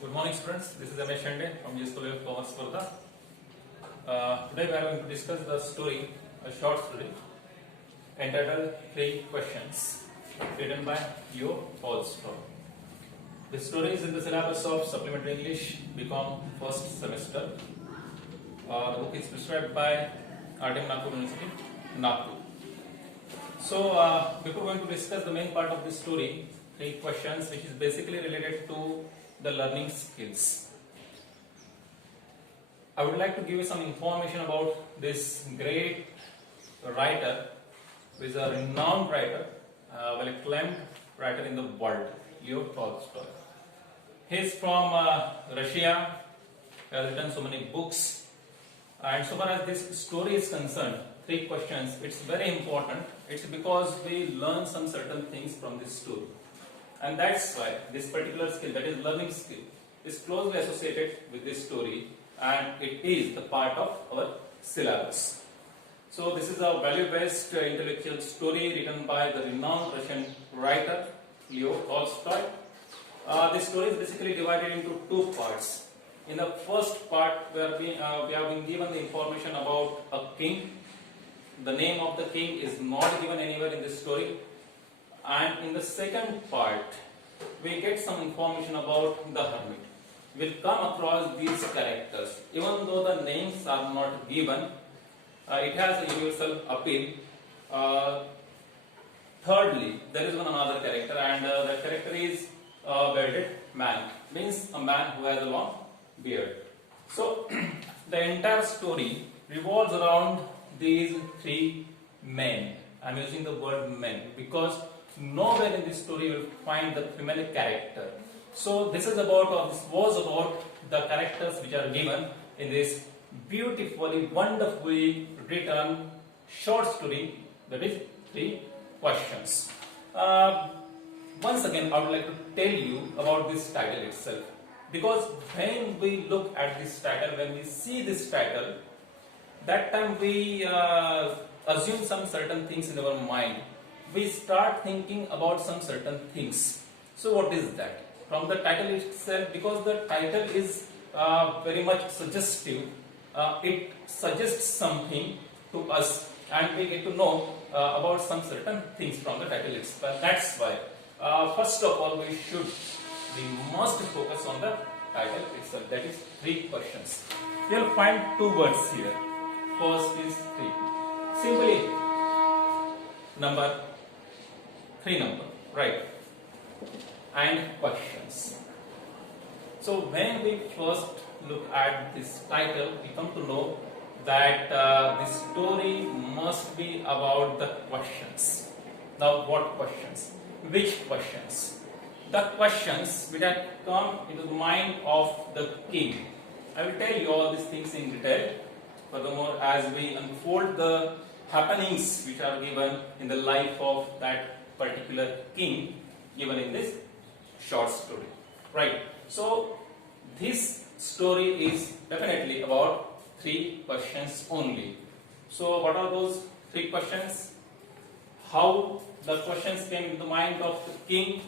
Good morning, students. This is Ramesh Shande from School of Commerce, Varda. Today we are going to discuss the story, a short story entitled Three Questions, written by Leo Tolstoy. The story is in the syllabus of Supplementary English BCom first semester. The book is prescribed by RTM Nagpur University, Nagpur. So, before going to discuss the main part of this story, three questions which is basically related to the learning skills. I would like to give you some information about this great writer, who is a renowned writer, well acclaimed writer in the world, Leo Tolstoy. He is from Russia. He has written so many books, and so far as this story is concerned, three questions, it's very important. It's because we learn some certain things from this story. And that's why this particular skill, that is learning skill, is closely associated with this story, and it is the part of our syllabus. So this is a value-based intellectual story written by the renowned Russian writer Leo Tolstoy. This story is basically divided into two parts. In the first part, where we have been given the information about a king. The name of the king is not given anywhere in this story. And in the second part, we get some information about the hermit. We'll come across these characters. Even though the names are not given, it has a universal appeal. Thirdly, there is one another character, and that character is a bearded man. Means a man who has a long beard. So, the entire story revolves around these three men. I'm using the word men because nowhere in this story you will find the female character. So this is about, or this was about the characters which are given in this beautifully, wonderfully written short story, that is Three Questions. Once again, I would like to tell you about this title itself, because when we look at this title, when we see this title, that time we assume some certain things in our mind. We start thinking about some certain things. So what is that? From the title itself, because the title is very much suggestive, it suggests something to us, and we get to know about some certain things from the title itself. That's why, first of all, we must focus on the title itself, that is Three Questions. You'll find two words here. First is three. Simply three number, right? And questions. So when we first look at this title, we come to know that this story must be about the questions. Now what questions? Which questions? The questions which have come into the mind of the king. I will tell you all these things in detail. Furthermore, as we unfold the happenings which are given in the life of that particular king given in this short story, right? So this story is definitely about three questions only. So what are those three questions? How the questions came in the mind of the king,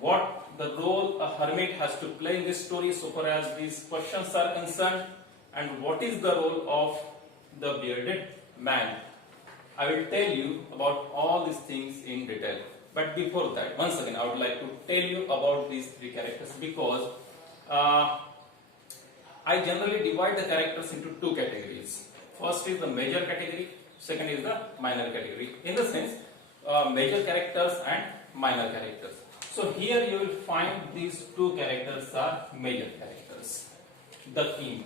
what the role a hermit has to play in this story so far as these questions are concerned, and what is the role of the bearded man. I will tell you about all these things in detail. But before that, once again, I would like to tell you about these three characters, because I generally divide the characters into two categories. First is the major category, second is the minor category. In the sense, major characters and minor characters. So here you will find these two characters are major characters. The king.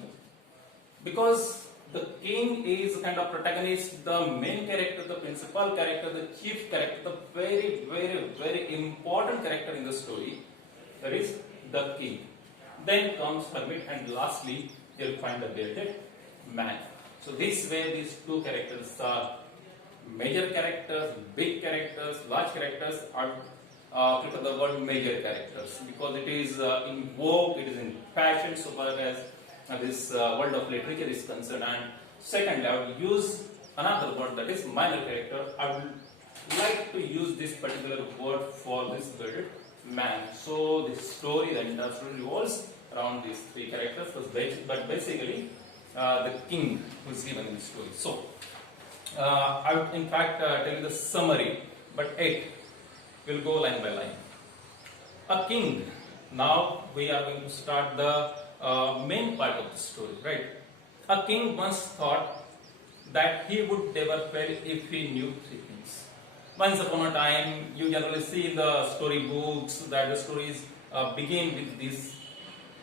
Because the king is kind of protagonist, the main character, the principal character, the chief character, the very, very, very important character in the story, that is the king. Then comes hermit, and lastly you will find the bearded man. So this way these two characters are major characters, big characters, large characters. I prefer the word major characters because it is in vogue, it is in fashion so far as this world of literature is concerned. And secondly, I would use another word, that is minor character. I would like to use this particular word for this bearded man. So this story, the entire story revolves around these three characters, but basically the king who is given in the story. So I would in fact tell you the summary, but we'll go line by line. A king. Now we are going to start the main part of the story, right? A king once thought that he would never fail if he knew three things. Once upon a time, you generally see in the story books that the stories begin with these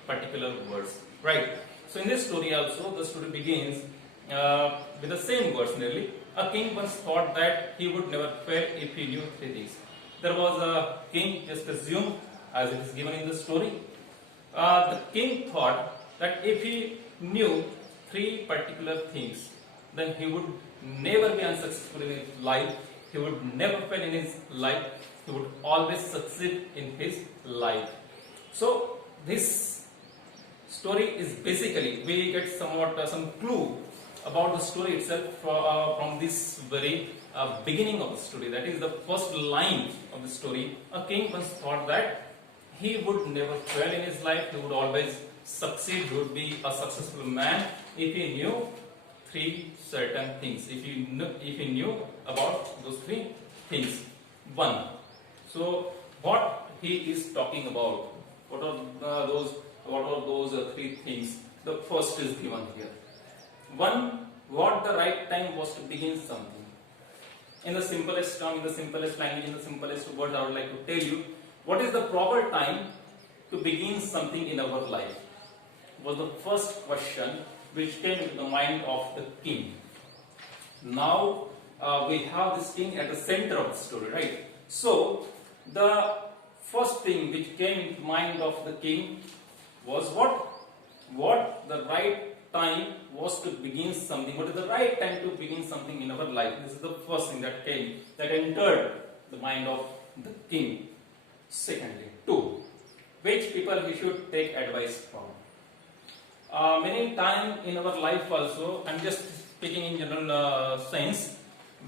particular words, right? So in this story also, the story begins with the same words nearly. A king once thought that he would never fail if he knew three things. There was a king, just assume, as it is given in the story. The king thought that if he knew three particular things, then he would never be unsuccessful in his life, he would never fail in his life, he would always succeed in his life. So this story is basically, we get somewhat some clue about the story itself from this very beginning of the story. That is the first line of the story. A king once thought that he would never fail in his life, he would always succeed, he would be a successful man if he knew three certain things, if he knew about those three things. One, so what he is talking about, what are those three things? The first is given here. One, what the right time was to begin something. In the simplest term, in the simplest language, in the simplest word, I would like to tell you, what is the proper time to begin something in our life? Was the first question which came into the mind of the king. Now we have this king at the center of the story, right? So the first thing which came into the mind of the king was what the right time was to begin something. What is the right time to begin something in our life? This is the first thing that entered the mind of the king. Secondly, two, which people we should take advice from. Many times in our life also, I'm just speaking in general sense,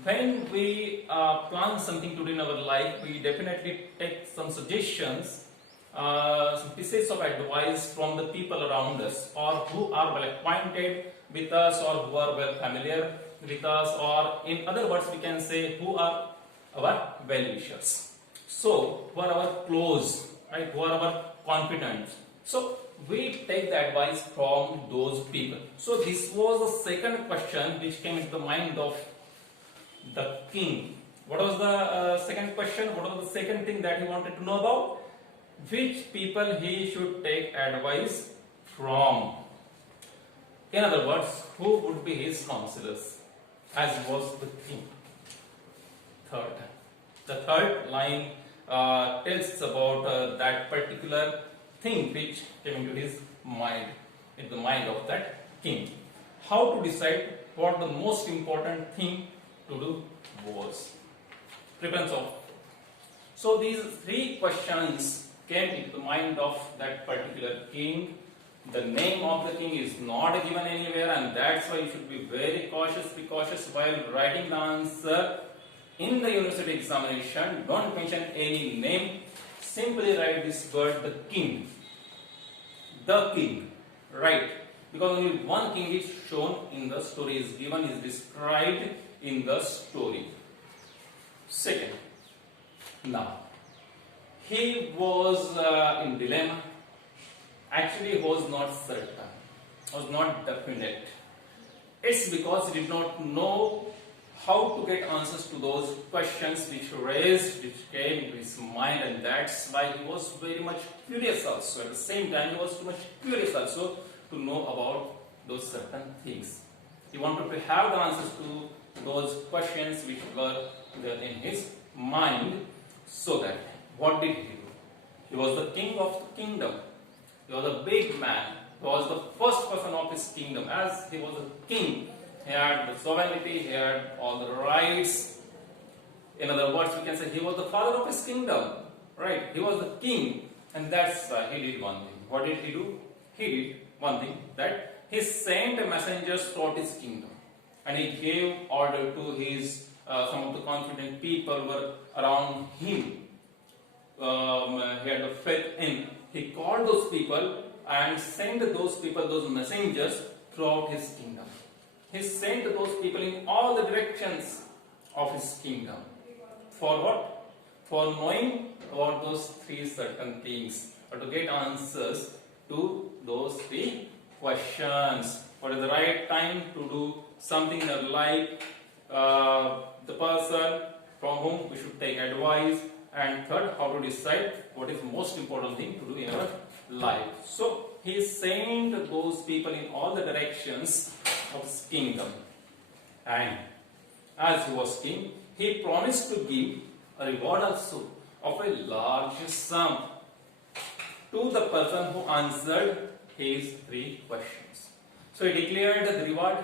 when we plan something to do in our life, we definitely take some suggestions, some pieces of advice from the people around us, or who are well acquainted with us, or who are well familiar with us, or in other words we can say who are our well-wishers. So who are our close, right? Who are our confidants. So we take the advice from those people. So this was the second question which came into the mind of the king. What was the second question? What was the second thing that he wanted to know about? Which people he should take advice from. In other words, who would be his counselors, as was the king. Third. The third line tells us about that particular thing which came into his mind, in the mind of that king. How to decide what the most important thing to do was. Preference of. So these three questions came into the mind of that particular king. The name of the king is not given anywhere, and that's why you should be very cautious, while writing the answer in the university examination. Don't mention any name, simply write this word, the king. The king, right? Because only one king is shown in the story, is given, is described in the story. Second, now, he was in dilemma. Actually, he was not certain, was not definite. It's because he did not know how to get answers to those questions which came into his mind, and that's why he was very much curious also. At the same time, he was too much curious also to know about those certain things. He wanted to have the answers to those questions which were there in his mind. So that, what did he do? He was the king of the kingdom. He was a big man. He was the first person of his kingdom. As he was a king, he had the sovereignty, he had all the rights. In other words, we can say he was the father of his kingdom. Right? He was the king, and that's why he did one thing. What did he do? He did one thing, that he sent messengers throughout his kingdom, and he gave order to his some of the confident people were around him. he had the faith in, he called those people and sent those people, those messengers throughout his kingdom. He sent those people in all the directions of his kingdom. For what? For knowing about those three certain things, or to get answers to those three questions. What is the right time to do something in our life? The person from whom we should take advice, and third, how to decide what is the most important thing to do in our life. So he sent those people in all the directions of his kingdom, and as he was king, he promised to give a reward also of a large sum to the person who answered his three questions. So he declared the reward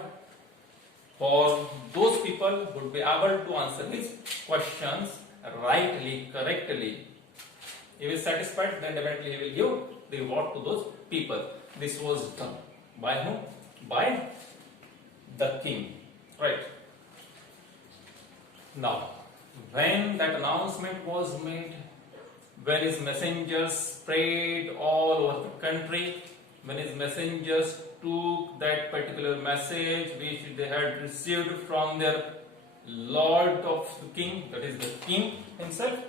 for those people who would be able to answer his questions rightly, correctly. If he is satisfied, then definitely he will give the reward to those people. This was done by whom? By the king. Right. Now, when that announcement was made, when his messengers spread all over the country, when his messengers took that particular message which they had received from their Lord of the king, that is the king himself,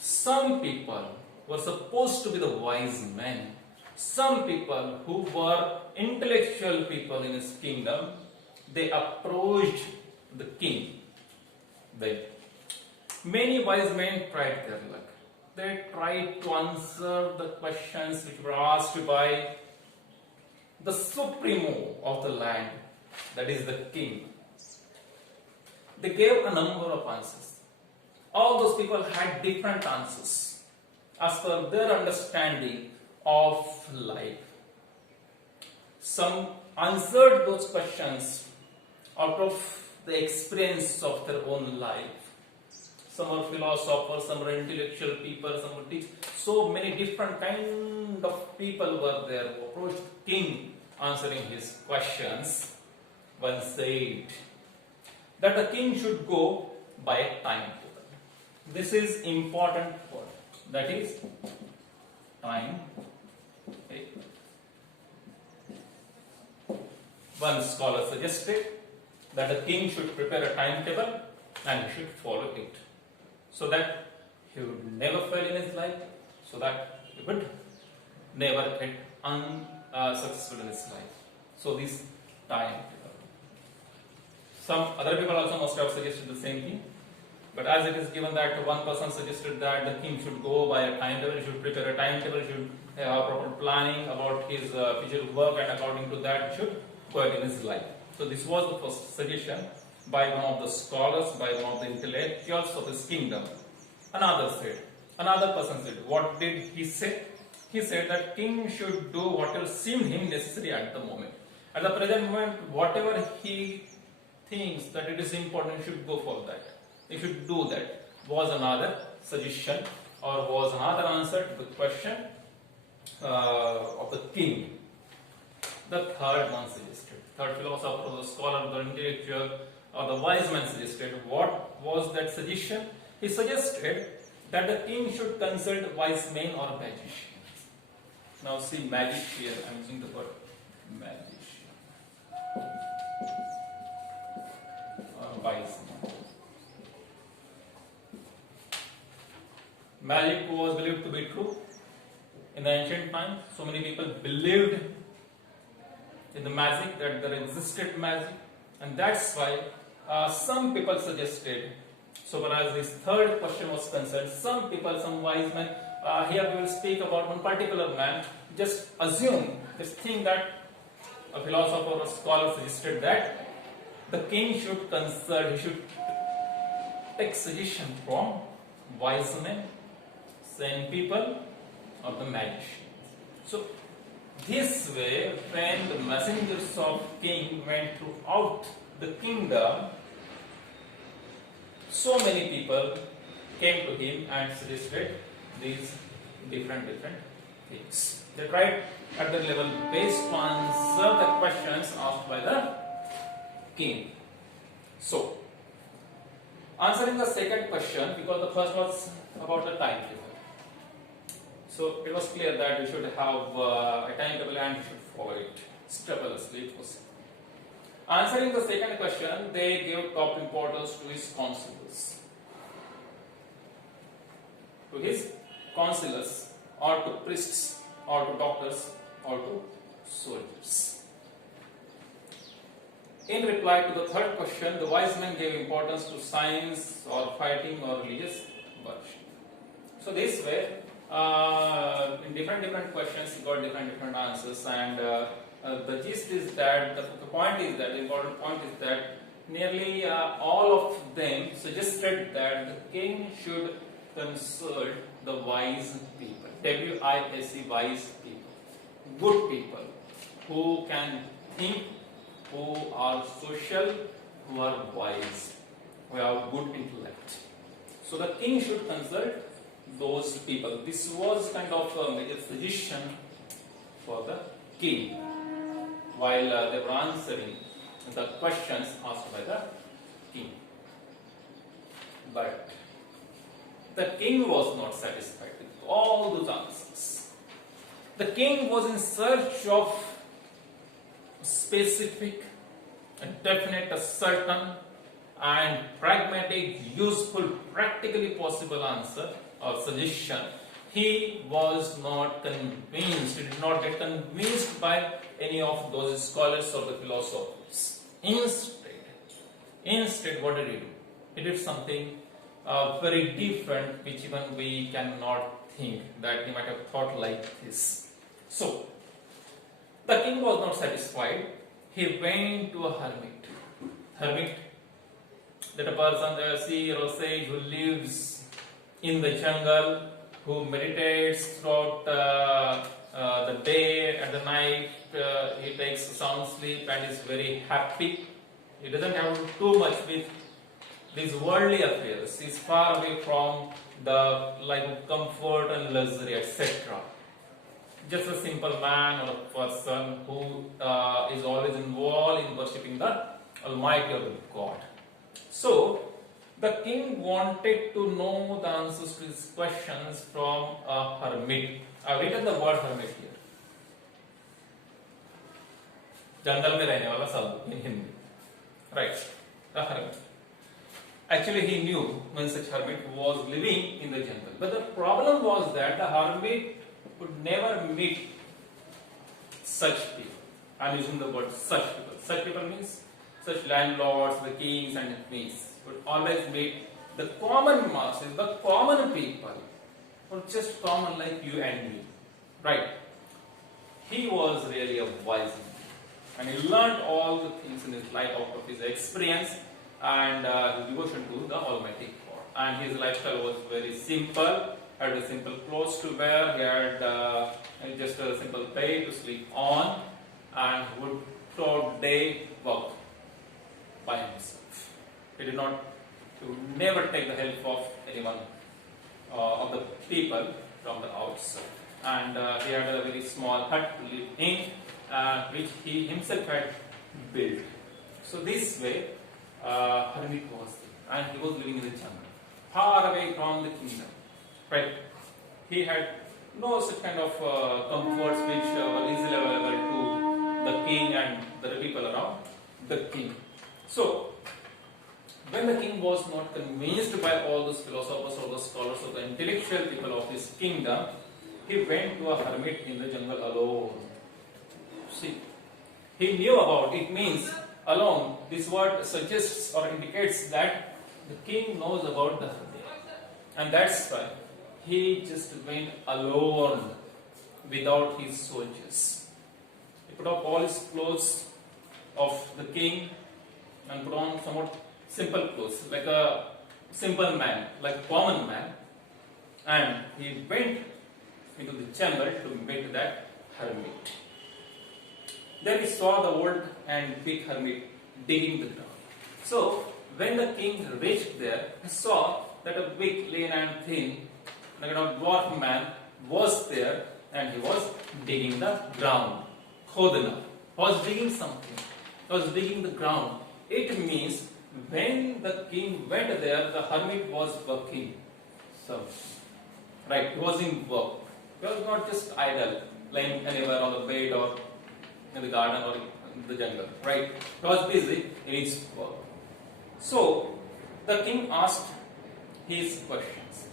some people were supposed to be the wise men, some people who were intellectual people in his kingdom, they approached the king. Many wise men tried their luck. They tried to answer the questions which were asked by the supremo of the land, that is the king. They gave a number of answers. All those people had different answers as per their understanding of life. Some answered those questions out of the experience of their own life. Some are philosophers, some are intellectual people, some are teachers. So many different kind of people were there who approached the king answering his questions. One said that the king should go by a timetable. This is important word. That is time. Okay. One scholar suggested that the king should prepare a timetable and he should follow it, so that he would never fail in his life, so that he would never get unsuccessful in his life. So this timetable. Some other people also must have suggested the same thing, but as it is given that one person suggested that the king should go by a timetable, he should prepare a timetable, he should have proper planning about his future work, and according to that he should go ahead in his life. So this was the first suggestion by one of the scholars, by one of the intellectuals of his kingdom. Another person said, what did he say? He said that king should do whatever seemed him necessary at the moment. At the present moment, whatever he thinks that it is important, he should go for that. He should do that. Was another suggestion, or was another answer to the question of the king. The third one suggested, third philosopher, the scholar, the intellectual, or the wise man suggested. What was that suggestion? He suggested that the king should consult wise men or magicians. Now see, magician, I am using the word magician or wise man. Magic was believed to be true in the ancient times. So many people believed in the magic, that there existed magic, and that's why some people suggested. So far as this third question was concerned, some people, some wise men, here we will speak about one particular man. Just assume, just think that a philosopher or a scholar suggested that the king should consult, he should take suggestion from wise men, sane people, or the magicians. So this way, when the messengers of king went throughout the kingdom, so many people came to him and suggested these different things. They tried at the level base to answer the questions asked by the king. So, Answering the second question, because the first was about the timetable. So it was clear that we should have a timetable and we should follow it scrupulously. It was. Answering the second question, they gave top importance to his councillors. To his councillors, or to priests, or to doctors, or to soldiers. In reply to the third question, the wise men gave importance to science or fighting or religious worship. So this way, in different questions, you got different answers, and the gist is that the point is that the important point is that nearly all of them suggested that the king should consult the wise people. W-I-S-E, wise people, good people who can think, who are social, who are wise, who have good intellect. So the king should consult those people. This was kind of a major suggestion for the king while they were answering the questions asked by the king. But the king was not satisfied with all those answers. The king was in search of specific, a definite, a certain, and pragmatic, useful, practically possible answer or suggestion. He was not convinced, he did not get convinced by any of those scholars or the philosophers. Instead, what did he do? He did something very different, which even we cannot think that he might have thought like this. So, the king was not satisfied. He went to a hermit. Hermit, that a person, a seer or sage who lives in the jungle, who meditates throughout the day and the night. He takes sound sleep and is very happy. He doesn't have too much with these worldly affairs. He is far away from the life of comfort and luxury, etc. Just a simple man or a person who is always involved in worshipping the Almighty or God. So, the king wanted to know the answers to his questions from a hermit. I have written the word hermit here. Jungle में रहने वाला साधु in Hindi. Right, the hermit. Actually, he knew when such hermit was living in the jungle. But the problem was that the hermit would never meet such people. I am using the word such people. Such people means such landlords, the kings and queens. Would always meet the common masses, the common people, or just common like you and me. Right? He was really a wise man. And he learned all the things in his life out of his experience and his devotion to the Almighty God. And his lifestyle was very simple. Had a simple clothes to wear. He had just a simple bed to sleep on, and would throughout day work by himself. He did not, he would never take the help of anyone of the people from the outside. And he had a very small hut to live in, which he himself had built. So this way, hermit was there, and he was living in the jungle, far away from the kingdom. Right? He had no such kind of comforts which were easily available to the king and the people around the king. So, when the king was not convinced by all those philosophers or the scholars or the intellectual people of his kingdom, he went to a hermit in the jungle alone. See, he knew about it, means alone. This word suggests or indicates that the king knows about the hermit, and that's why he just went alone without his soldiers. He put up all his clothes of the king and put on somewhat simple clothes, like a simple man, like a common man, and he went into the jungle to meet that hermit. Then he saw the old and big hermit digging the ground. So, when the king reached there, he saw that a big, lean and thin, like a dwarf man was there, and he was digging the ground. Khodna was digging something. He was digging the ground. It means when the king went there, the hermit was working. So, right, he was in work. He was not just idle, lying anywhere on the bed or in the garden or in the jungle. Right, he was busy in his work. So, the king asked his questions.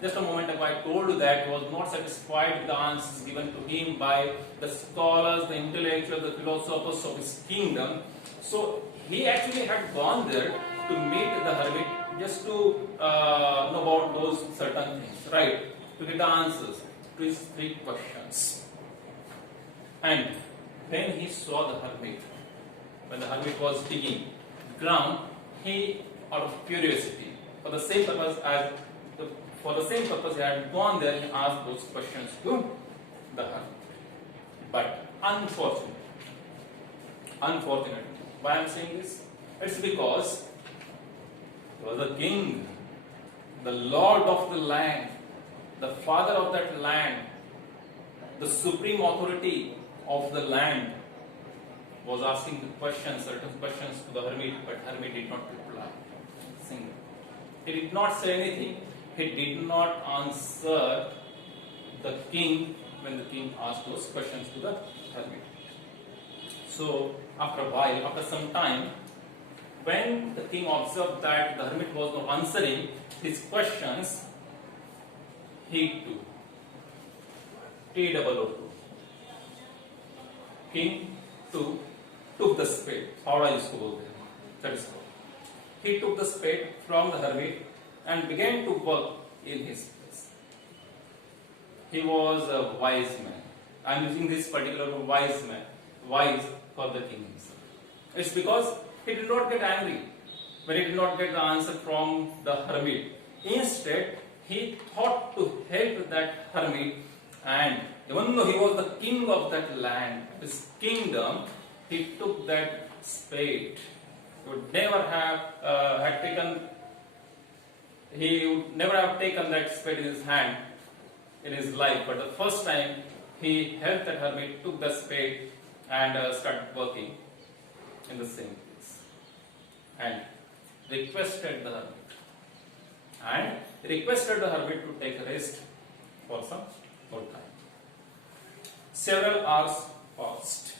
Just a moment ago, I told you that he was not satisfied with the answers given to him by the scholars, the intellectuals, the philosophers of his kingdom. So he actually had gone there to meet the hermit just to know about those certain things, right? To get the answers to his 3 questions. And when he saw the hermit, when the hermit was digging the ground, he, out of curiosity, for the same purpose he had gone there, he asked those questions to the hermit. But unfortunately, why I am saying this? It's because he was the king, the lord of the land, the father of that land, the supreme authority of the land, was asking the questions, certain questions to the hermit, but hermit did not reply. Single. He did not say anything. He did not answer the king when the king asked those questions to the hermit. So, after a while, after some time, when the king observed that the hermit was not answering his questions, he too, T-double-O-2, king too took the spade. How I used to go there. That is all. He took the spade from the hermit and began to work in his place. He was a wise man. I am using this particular wise for the king himself. It's because he did not get angry when he did not get the answer from the hermit. Instead, he thought to help that hermit, and even though he was the king of that land, his kingdom, he took that spade. He would never have taken that spade in his hand in his life, but the first time he helped that hermit, took the spade and started working in the same place, and requested the hermit to take a rest for some more time. Several hours passed.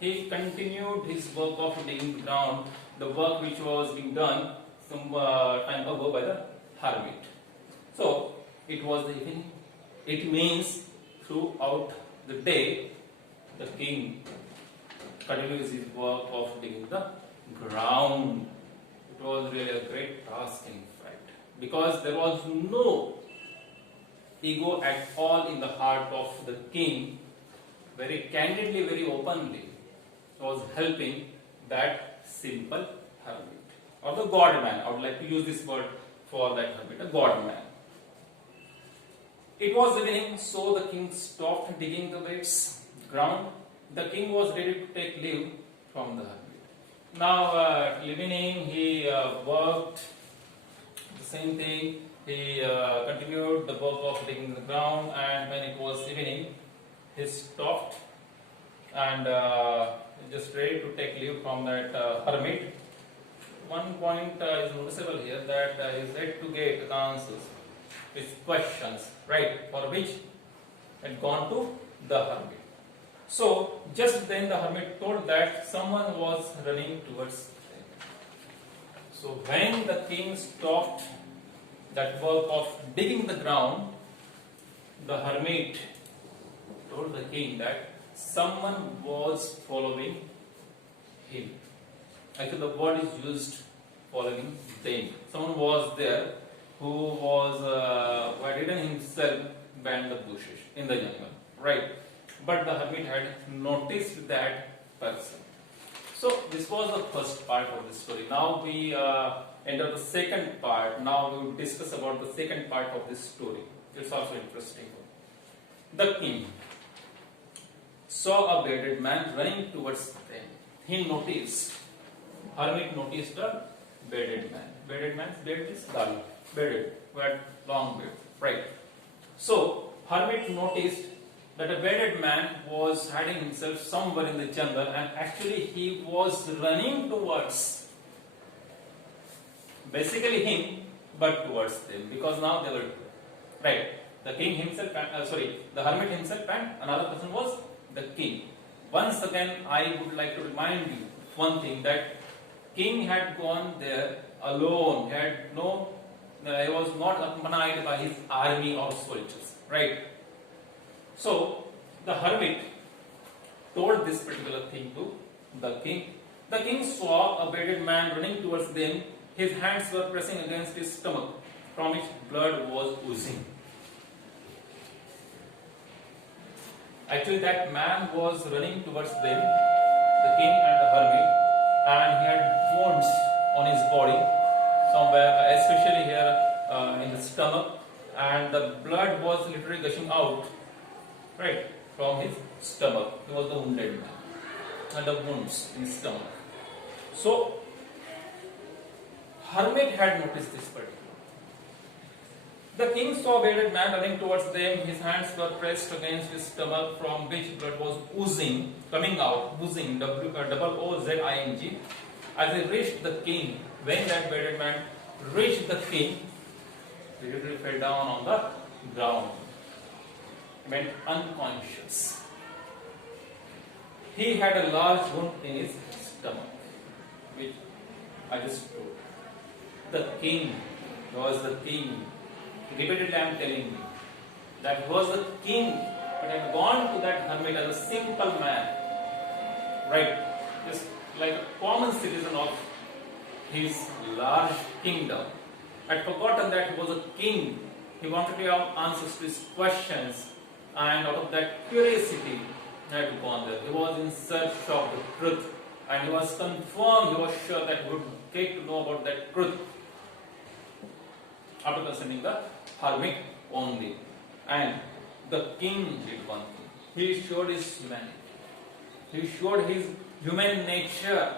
He continued his work of digging the ground, the work which was being done some time ago by the hermit. So it was the evening. It means throughout the day, the king continues his work of digging the ground. It was really a great task, in fact, because there was no ego at all in the heart of the king. Very candidly, very openly, was helping that simple hermit or the god man. I would like to use this word for that hermit, a god man. It was evening, so the king stopped digging the ground. The king was ready to take leave from the hermit. Now, evening, he worked the same thing. He continued the work of digging the ground, and when it was evening, he stopped and just ready to take leave from that hermit. One point is noticeable here, that he is ready to get the answers, his questions, right, for which had gone to the hermit. So, just then the hermit told that someone was running towards him. So, when the king stopped that work of digging the ground, the hermit told the king that someone was following him. Actually, the word is used, following them. Someone was there who was who had hidden himself behind the bushes in the jungle, right? But the hermit had noticed that person. So this was the first part of the story. Now we enter the second part. Now we will discuss about the second part of this story. It's also interesting. The king saw a bearded man running towards them. Hermit noticed a bearded man. Bearded man's beard is dull. Bearded, who had long beard, right? So, hermit noticed that a bearded man was hiding himself somewhere in the jungle, and actually he was running towards basically him, but towards them, because now they were two. Right. The king himself, the hermit himself, and another person was the king. Once again, I would like to remind you one thing, that king had gone there alone. He was not accompanied by his army of soldiers. Right. So the hermit told this particular thing to the king. The king saw a bearded man running towards them. His hands were pressing against his stomach, from which blood was oozing. Actually, that man was running towards them, the king and the hermit, and he had wounds on his body, somewhere, especially here in the stomach, and the blood was literally gushing out, right, from his stomach. He was the wounded man, and the wounds in his stomach. So, hermit had noticed this particular. The king saw a bearded man running towards them. His hands were pressed against his stomach, from which blood was oozing, coming out, oozing, W-O-Z-I-N-G. As he reached the king, when that bearded man reached the king, he literally fell down on the ground. He went unconscious. He had a large wound in his stomach, which I just told. The king was the king. Repeatedly I am telling you that he was the king, but had gone to that hermit as a simple man, right? Just like a common citizen of his large kingdom. Had forgotten that he was a king. He wanted to have answers to his questions, and out of that curiosity, he had gone there. He was in search of the truth, and he was confirmed, he was sure that he would get to know about that truth after consulting the hermit only. And the king did one thing. He showed his humanity. He showed his human nature.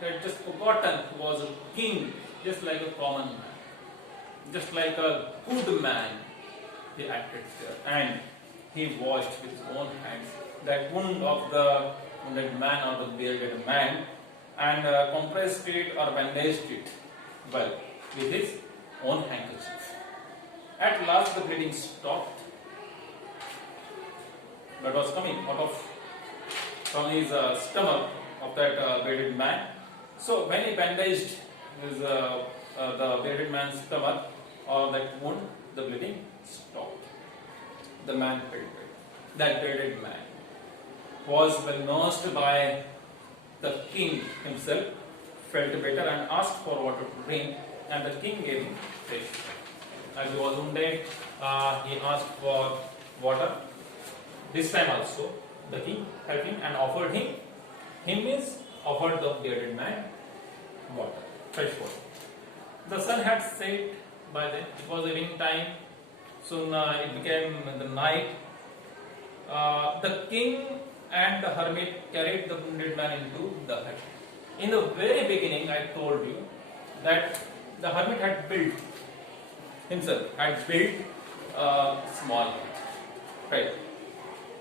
He had just forgotten he was a king, just like a common man, just like a good man. He acted there, and he washed with his own hands that wound of the wounded man or the bearded man, and compressed it or bandaged it well with his own handkerchief. At last the bleeding stopped. Blood was coming out from his stomach of that bearded man. So when he bandaged the bearded man's stomach or that wound, the bleeding stopped. The man felt better. That bearded man was well nourished by the king himself, felt better and asked for water to drink, and the king gave him fish. As he was wounded, he asked for water. This time also, the king helped him and offered him. Him means offered the bearded man water, fresh water. The sun had set by then. It was evening time. Soon it became the night. The king and the hermit carried the wounded man into the hut. In the very beginning, I told you that the hermit had built a small hut, right?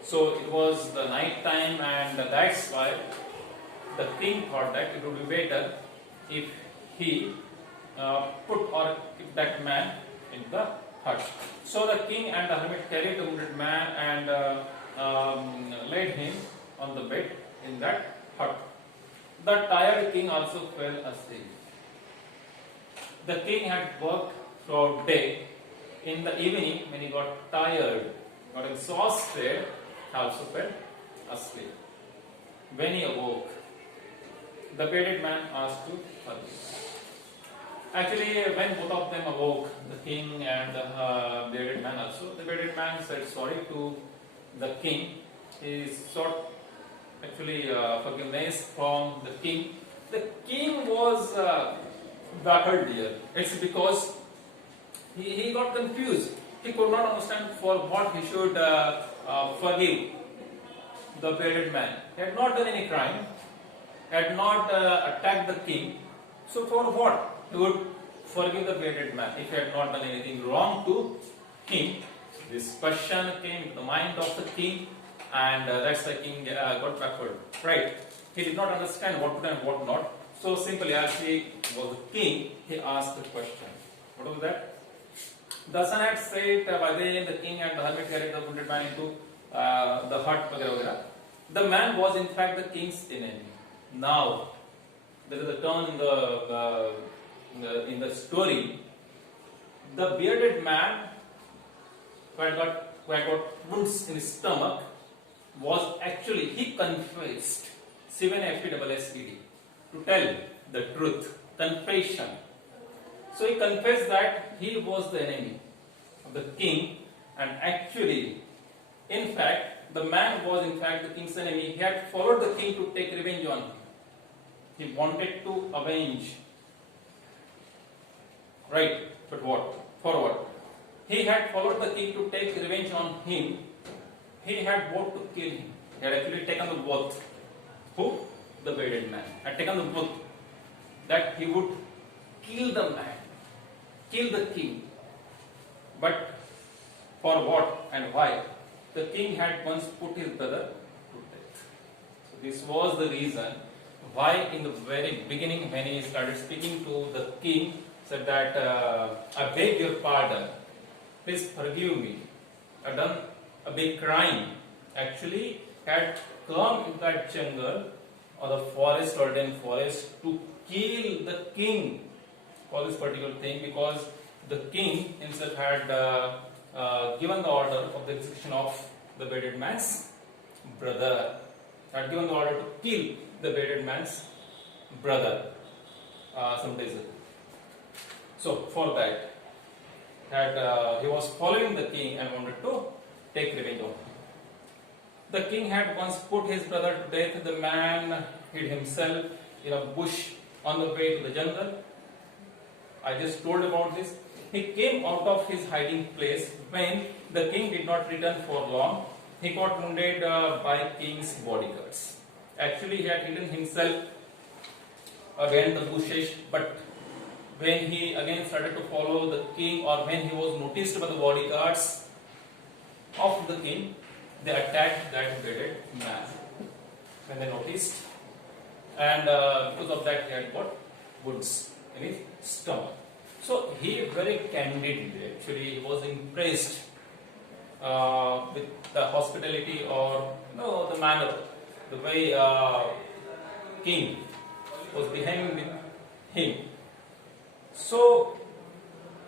So it was the night time, and that's why the king thought that it would be better if he keep that man in the hut. So the king and the hermit carried the wounded man and laid him on the bed in that hut. The tired king also fell asleep. The king had worked throughout day. In the evening, when he got tired, got exhausted, he also fell asleep. When he awoke, the bearded man asked to forgive. Actually, when both of them awoke, the king and the bearded man also, the bearded man said sorry to the king. He sought forgiveness from the king. The king was baffled here. It's because he got confused. He could not understand for what he should forgive the bearded man. He had not done any crime, had not attacked the king. So for what he would forgive the bearded man if he had not done anything wrong to him? This question came to the mind of the king, and that's the king got baffled. Right? He did not understand what to do and what not. So simply, as he was the king, he asked the question. What was that? The son had said, by then the king and the hermit carried the wounded man into the hut, वगैरह वगैरह. The man was in fact the king's enemy. Now, there is a turn in the story. The bearded man who had got wounds in his stomach was actually, he confessed, C1FPSSED, to tell the truth, confession. So he confessed that he was the enemy of the king, and actually, in fact, the man was in fact the king's enemy. He had followed the king to take revenge on him. He wanted to avenge. Right, but what? For what? He had followed the king to take revenge on him. He had vowed to kill him. He had actually taken the oath. Who? The bearded man had taken the oath that he would kill the man, kill the king. But for what and why? The king had once put his brother to death. So this was the reason why in the very beginning, when he started speaking to the king, said that, I beg your pardon, please forgive me, I've done a big crime. Actually had come into that jungle or the forest or den forest to kill the king for this particular thing, because the king himself had given the order of the execution of the bearded man's brother, had given the order to kill the bearded man's brother some days ago. So for that, he was following the king and wanted to take revenge on him. The king had once put his brother to death. The man hid himself in a bush on the way to the jungle. I just told about this. He came out of his hiding place when the king did not return for long. He got wounded by king's bodyguards. Actually, he had hidden himself against the bushes, but when he again started to follow the king, or when he was noticed by the bodyguards of the king, they attacked that bearded man. When they noticed, and because of that, he had got wounds in his stomach. So he very candidly, actually, was impressed with the hospitality, or the manner, the way king was behaving with him. So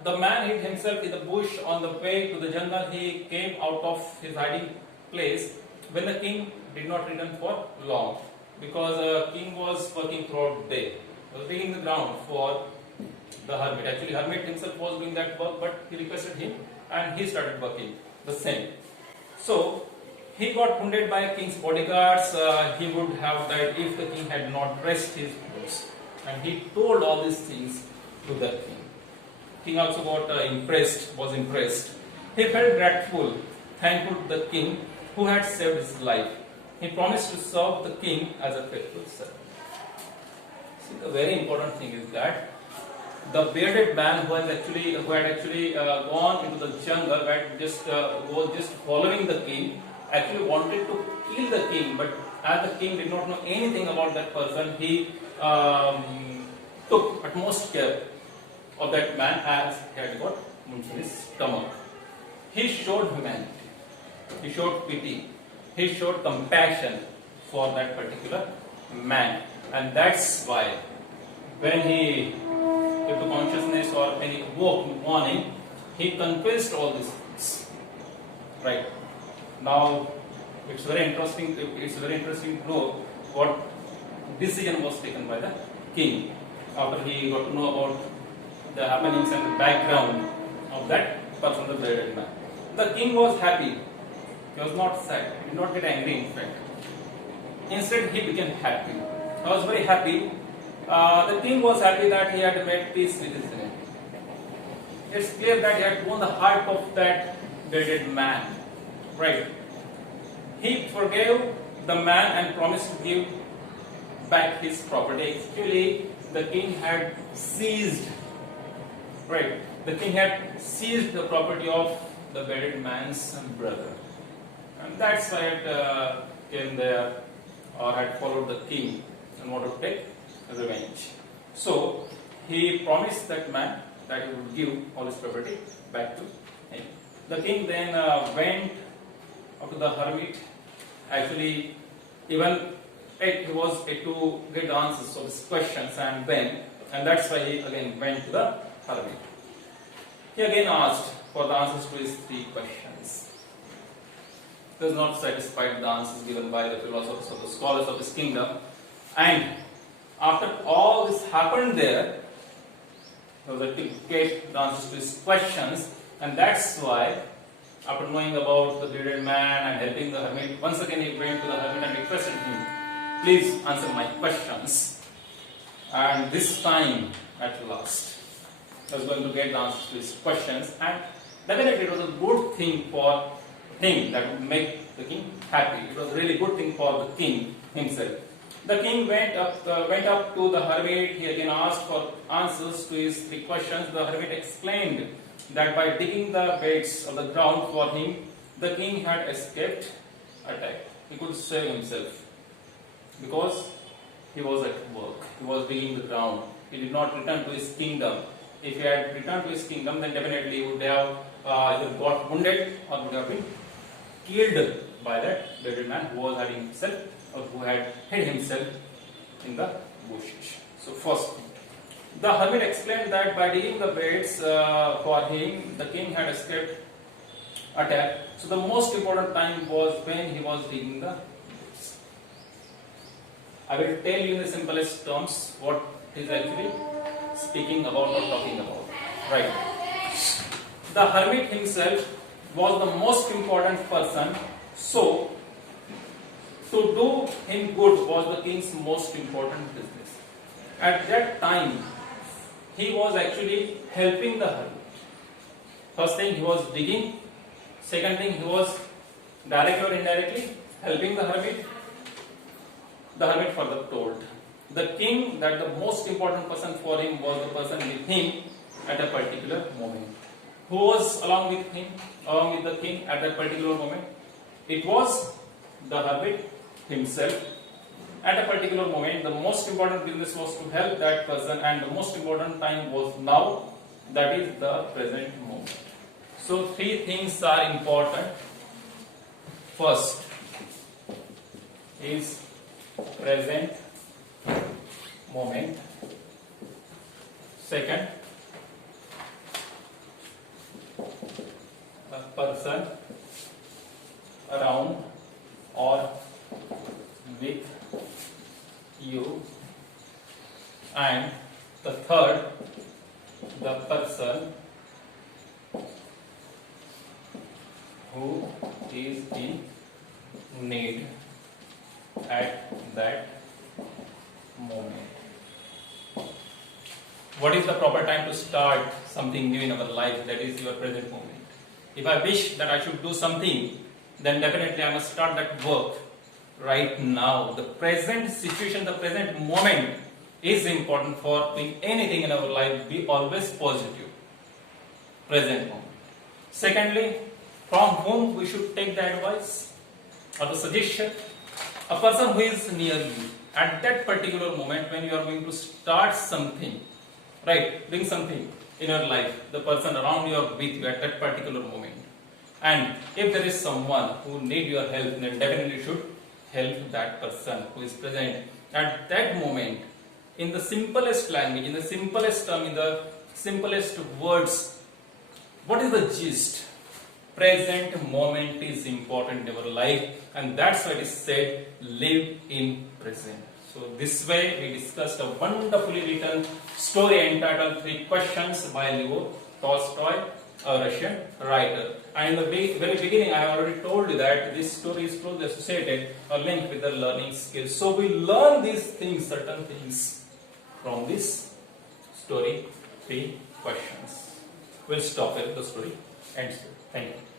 the man hid himself in the bush on the way to the jungle. He came out of his hiding place when the king did not return for long, because king was working throughout the day. He was digging the ground for the hermit. Actually, hermit himself was doing that work, but he requested him and he started working the same. So he got wounded by king's bodyguards. He would have died if the king had not dressed his wounds. And he told all these things to the king. King also got was impressed. He felt grateful, thankful to the king who had saved his life. He promised to serve the king as a faithful servant. See, the very important thing is that the bearded man who had actually gone into the jungle, had just was just following the king, actually wanted to kill the king, but as the king did not know anything about that person, he took utmost care of that man as he had got wounds in his stomach. He showed humanity, he showed pity, he showed compassion for that particular man, and that's why when he came to consciousness, or when he woke in the morning, he confessed all these things. Right now, it's very interesting. It's very interesting to know what decision was taken by the king after he got to know about the happenings and the background of that person, the bearded man. The king was happy. He was not sad. He did not get angry, in fact. Instead, he became happy. He was very happy. The king was happy that he had made peace with his enemy. It's clear that he had won the heart of that bearded man. Right. He forgave the man and promised to give back his property. Actually, the king had seized. Right. The king had seized the property of the bearded man's brother, and that's why it came there, or had followed the king and wanted to take revenge. So he promised that man that he would give all his property back to him. The king then went up to the hermit. Actually, even he was to get the answers of his questions, and that's why he again went to the hermit. He again asked for the answers to his 3 questions. He was not satisfied with the answers given by the philosophers or the scholars of his kingdom, and after all this happened there, he was able to get the answers to his questions, and that's why, after knowing about the bearded man and helping the hermit, once again he went to the hermit and requested him, please answer my questions. And this time, at last, he was going to get the answers to his questions, and definitely it was a good thing for him that would make the king happy. It was a really good thing for the king himself. The king went up to the hermit. He again asked for answers to his 3 questions. The hermit explained that by digging the beds of the ground for him, the king had escaped attack. He could save himself because he was at work. He was digging the ground. He did not return to his kingdom. If he had returned to his kingdom, then definitely he would have either got wounded or would have been killed by that bearded man who was hiding himself, or who had hid himself in the bushes. So first thing, the hermit explained that by digging the beds for him, the king had escaped attack. So the most important time was when he was digging the beds. I will tell you in the simplest terms what he is actually speaking about or talking about. Right. The hermit himself was the most important person, so to do him good was the king's most important business. At that time, he was actually helping the hermit. First thing, he was digging. Second thing, he was directly or indirectly helping the hermit. The hermit further told the king that the most important person for him was the person with him at a particular moment. Who was along with the king at that particular moment? It was the hermit himself. At a particular moment, the most important business was to help that person, and the most important time was now, that is the present moment. So 3 things are important. First is present moment. Second, a person around or with you, and the third, the person who is in need at that moment. What is the proper time to start something new in our life? That is your present moment. If I wish that I should do something, then definitely I must start that work right now. The present situation, the present moment is important for doing anything in our life. Be always positive. Present moment. Secondly, from whom we should take the advice or the suggestion? A person who is near you at that particular moment when you are going to start something, right? Doing something in your life. The person around you or with you at that particular moment. And if there is someone who needs your help, then definitely you should help that person who is present at that moment in the simplest language, in the simplest term, in the simplest words. What is the gist? Present moment is important in our life, and that's why it is said, live in present. So this way we discussed a wonderfully written story entitled 3 Questions by Leo Tolstoy, a Russian writer. And in the very beginning I have already told you that this story is closely associated or linked with the learning skills. So we learn these things, certain things from this story, 3 questions. We'll stop here. The story ends here. Thank you.